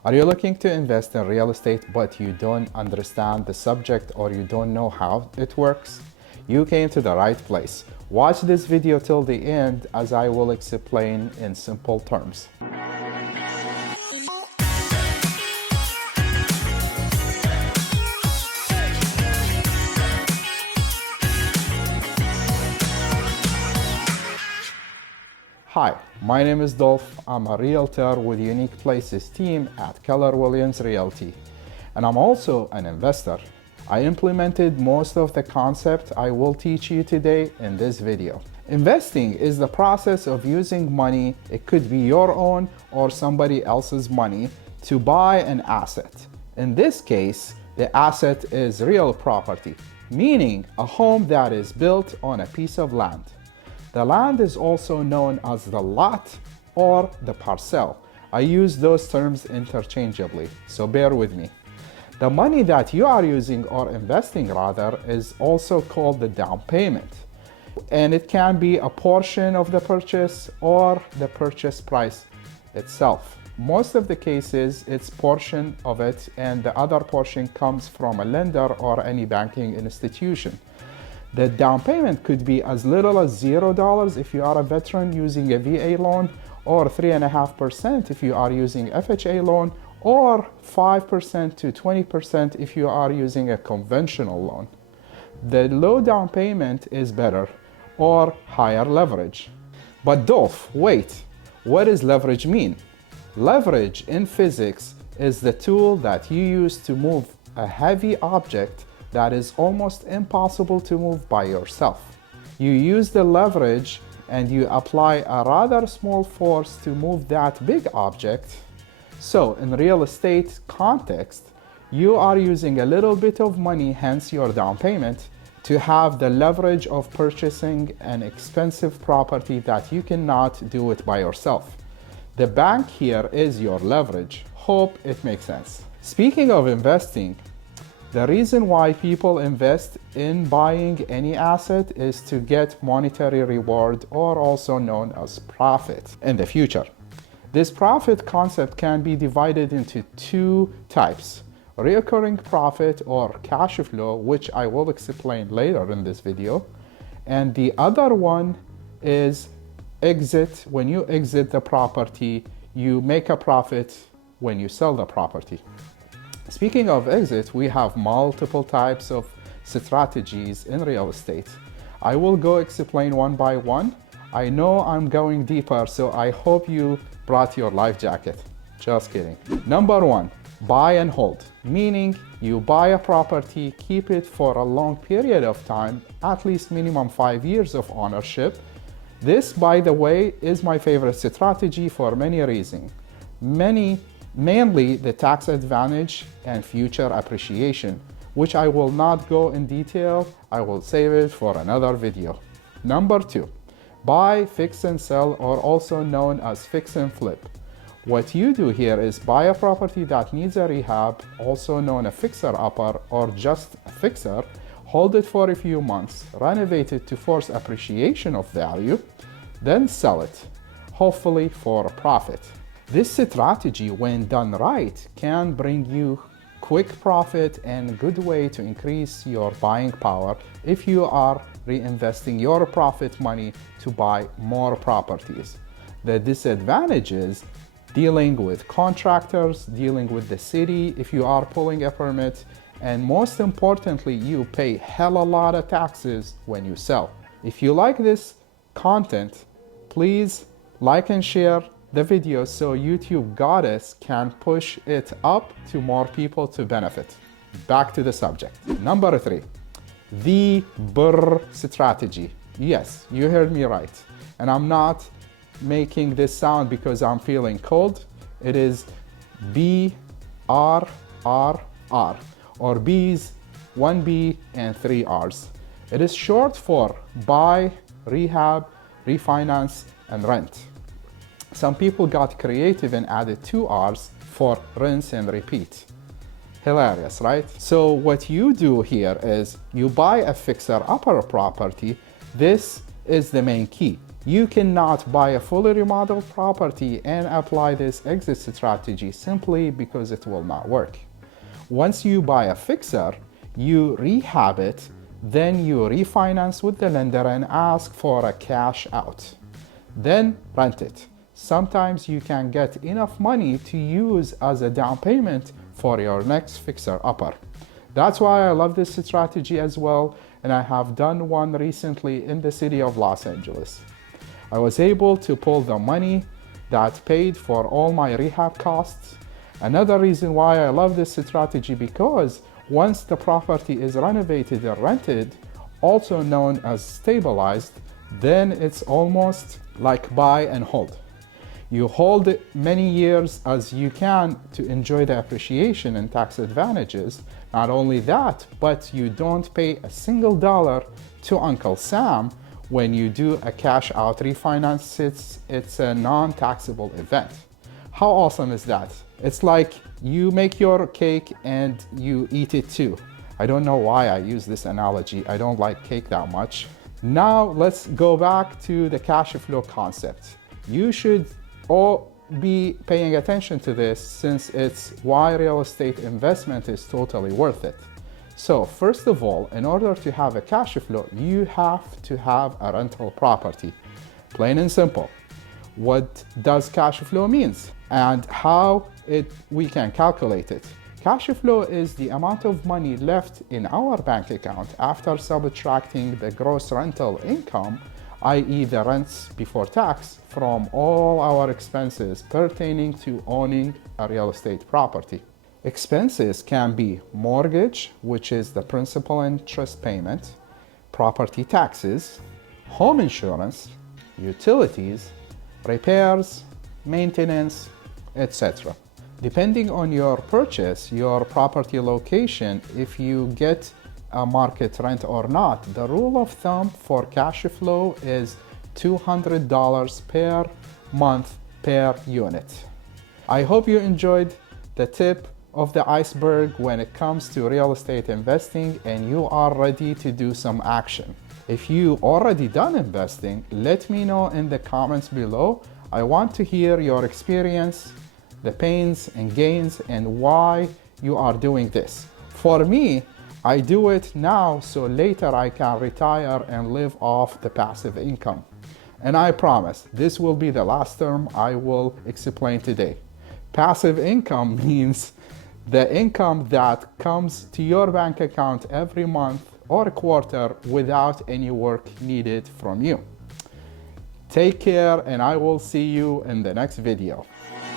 Are you looking to invest in real estate but you don't understand the subject or you don't know how it works? You came to the right place. Watch this video till the end as I will explain in simple terms. Hi, my name is Dolf. I'm a realtor with Unique Places team at Keller Williams Realty. And I'm also an investor. I implemented most of the concepts I will teach you today in this video. Investing is the process of using money, it could be your own or somebody else's money, to buy an asset. In this case, the asset is real property, meaning a home that is built on a piece of land. The land is also known as the lot or the parcel. I use those terms interchangeably, so bear with me. The money that you are using or investing rather is also called the down payment. And it can be a portion of the purchase or the purchase price itself. Most of the cases, it's portion of it and the other portion comes from a lender or any banking institution. The down payment could be as little as $0 if you are a veteran using a VA loan, or 3.5% if you are using FHA loan, or 5% to 20% if you are using a conventional loan. The low down payment is better, or higher leverage. But Dolf, wait, what does leverage mean? Leverage in physics is the tool that you use to move a heavy object that is almost impossible to move by yourself. You use the leverage and you apply a rather small force to move that big object. So in real estate context, you are using a little bit of money, hence your down payment, to have the leverage of purchasing an expensive property that you cannot do it by yourself. The bank here is your leverage. Hope it makes sense. Speaking of investing, the reason why people invest in buying any asset is to get monetary reward, or also known as profit, in the future. This profit concept can be divided into two types: recurring profit or cash flow, which I will explain later in this video, and the other one is exit. When you exit the property, you make a profit when you sell the property. Speaking of exit, we have multiple types of strategies in real estate. I will go explain one by one. I know I'm going deeper, so I hope you brought your life jacket. Just kidding. Number one, buy and hold, meaning you buy a property, keep it for a long period of time, at least minimum 5 years of ownership. This, by the way, is my favorite strategy for many reasons. Mainly the tax advantage and future appreciation, which I will not go in detail. I will save it for another video. Number two, buy, fix and sell, or also known as fix and flip. What you do here is buy a property that needs a rehab, also known as fixer-upper or just a fixer, hold it for a few months, renovate it to force appreciation of value, then sell it, hopefully for a profit. This strategy, when done right, can bring you quick profit and good way to increase your buying power if you are reinvesting your profit money to buy more properties. The disadvantage is dealing with contractors, dealing with the city if you are pulling a permit, and most importantly, you pay hella lot of taxes when you sell. If you like this content, please like and share the video so YouTube goddess can push it up to more people to benefit. Back to the subject. Number three, the B.R.R.R strategy. Yes, you heard me right. And I'm not making this sound because I'm feeling cold. It is B.R.R.R, or B's, 1B and 3 R's. It is short for buy, rehab, refinance, and rent. Some people got creative and added 2 R's for rinse and repeat. Hilarious, right? So what you do here is you buy a fixer-upper property. This is the main key. You cannot buy a fully remodeled property and apply this exit strategy simply because it will not work. Once you buy a fixer, you rehab it, then you refinance with the lender and ask for a cash out. Then rent it. Sometimes you can get enough money to use as a down payment for your next fixer-upper. That's why I love this strategy as well, and I have done one recently in the city of Los Angeles. I was able to pull the money that paid for all my rehab costs. Another reason why I love this strategy, because once the property is renovated and rented, also known as stabilized, then it's almost like buy and hold. You hold it many years as you can to enjoy the appreciation and tax advantages. Not only that, but you don't pay a single dollar to Uncle Sam when you do a cash out refinance. It's a non-taxable event. How awesome is that? It's like you make your cake and you eat it too. I don't know why I use this analogy. I don't like cake that much. Now let's go back to the cash flow concept. You should all be paying attention to this, since it's why real estate investment is totally worth it. So first of all, in order to have a cash flow, you have to have a rental property. Plain and simple. What does cash flow means and how we can calculate it? Cash flow is the amount of money left in our bank account after subtracting the gross rental income, i.e. the rents before tax, from all our expenses pertaining to owning a real estate property. Expenses can be mortgage, which is the principal and interest payment, property taxes, home insurance, utilities, repairs, maintenance, etc. Depending on your purchase, your property location, if you get a market rent or not, the rule of thumb for cash flow is $200 per month per unit. I hope you enjoyed the tip of the iceberg when it comes to real estate investing and you are ready to do some action. If you already done investing, let me know in the comments below. I want to hear your experience, the pains and gains, and why you are doing this. For me, I do it now so later I can retire and live off the passive income. And I promise this will be the last term I will explain today. Passive income means the income that comes to your bank account every month or quarter without any work needed from you. Take care, and I will see you in the next video.